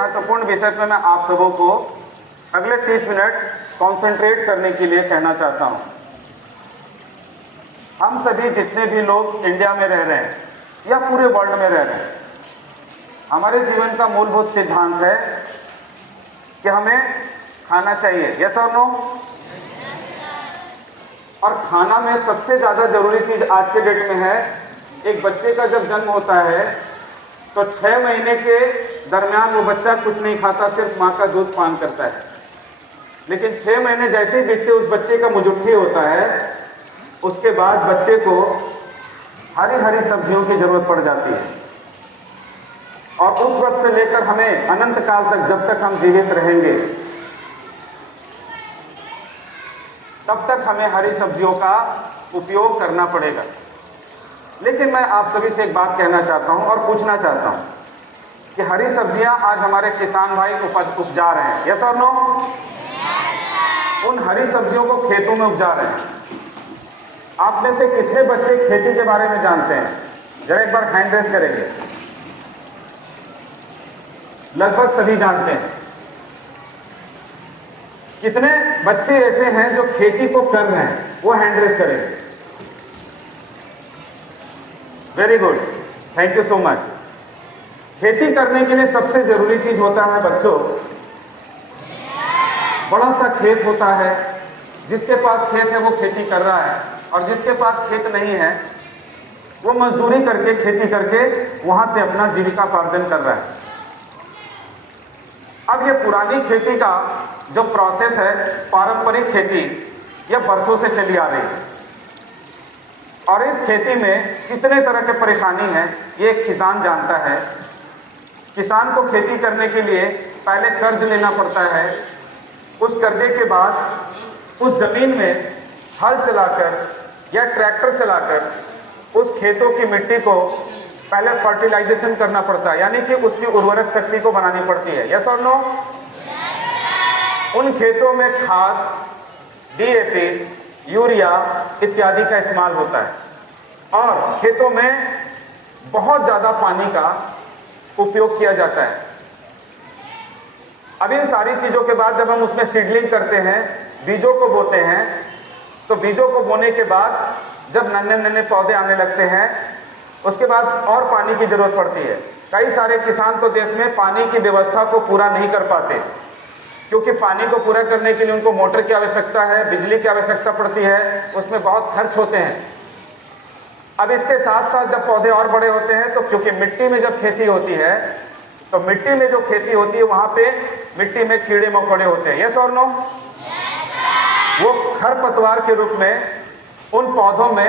महत्वपूर्ण विषय पर मैं आप सबों को अगले 30 मिनट कंसंट्रेट करने के लिए कहना चाहता हूं। हम सभी जितने भी लोग इंडिया में रह रहे हैं या पूरे वर्ल्ड में रह रहे हैं, हमारे जीवन का मूलभूत सिद्धांत है कि हमें खाना चाहिए। यस और नो? और खाना में सबसे ज्यादा जरूरी चीज आज के डेट में है, एक बच्चे का जब जन्म होता है तो 6 महीने के दरमियान वो बच्चा कुछ नहीं खाता, सिर्फ माँ का दूध पान करता है। लेकिन 6 महीने जैसे ही बीतते उस बच्चे का मुजुट्ठी होता है, उसके बाद बच्चे को हरी हरी सब्जियों की जरूरत पड़ जाती है। और उस वक्त से लेकर हमें अनंत काल तक, जब तक हम जीवित रहेंगे, तब तक हमें हरी सब्जियों का उपयोग करना पड़ेगा। लेकिन मैं आप सभी से एक बात कहना चाहता हूं और पूछना चाहता हूं कि हरी सब्जियां आज हमारे किसान भाई उपजा रहे हैं। यस और नो? उन हरी सब्जियों को खेतों में उपजा रहे हैं। आप में से कितने बच्चे खेती के बारे में जानते हैं? जरा एक बार हैंड रेज करेंगे। लगभग सभी जानते हैं। कितने बच्चे ऐसे हैं जो खेती को कर रहे हैं? वो हैंड रेज करेंगे। Very good, thank you so much. खेती करने के लिए सबसे जरूरी चीज होता है बच्चों, बड़ा सा खेत होता है। जिसके पास खेत है वो खेती कर रहा है, और जिसके पास खेत नहीं है वो मजदूरी करके, खेती करके वहां से अपना जीविकापार्जन कर रहा है। अब ये पुरानी खेती का जो प्रोसेस है, पारंपरिक खेती, यह बरसों से चली आ रही है। और इस खेती में कितने तरह के परेशानी हैं ये एक किसान जानता है। किसान को खेती करने के लिए पहले कर्ज लेना पड़ता है। उस कर्जे के बाद उस जमीन में हल चलाकर या ट्रैक्टर चलाकर उस खेतों की मिट्टी को पहले फर्टिलाइजेशन करना पड़ता है, यानी कि उसकी उर्वरक शक्ति को बनानी पड़ती है। यस और नो? उन खेतों में खाद, डीएपी, यूरिया इत्यादि का इस्तेमाल होता है, और खेतों में बहुत ज्यादा पानी का उपयोग किया जाता है। अब इन सारी चीजों के बाद जब हम उसमें सीडलिंग करते हैं, बीजों को बोते हैं, तो बीजों को बोने के बाद जब नन्हे नन्हे पौधे आने लगते हैं, उसके बाद और पानी की जरूरत पड़ती है। कई सारे किसान तो देश में पानी की व्यवस्था को पूरा नहीं कर पाते, क्योंकि पानी को पूरा करने के लिए उनको मोटर की आवश्यकता है, बिजली की आवश्यकता पड़ती है, उसमें बहुत खर्च होते हैं। अब इसके साथ साथ जब पौधे और बड़े होते हैं, तो क्योंकि मिट्टी में जब खेती होती है, तो मिट्टी में जो खेती होती है वहां पे मिट्टी में कीड़े मकोड़े होते हैं। यस और नो? वो खरपतवार के रूप में उन पौधों में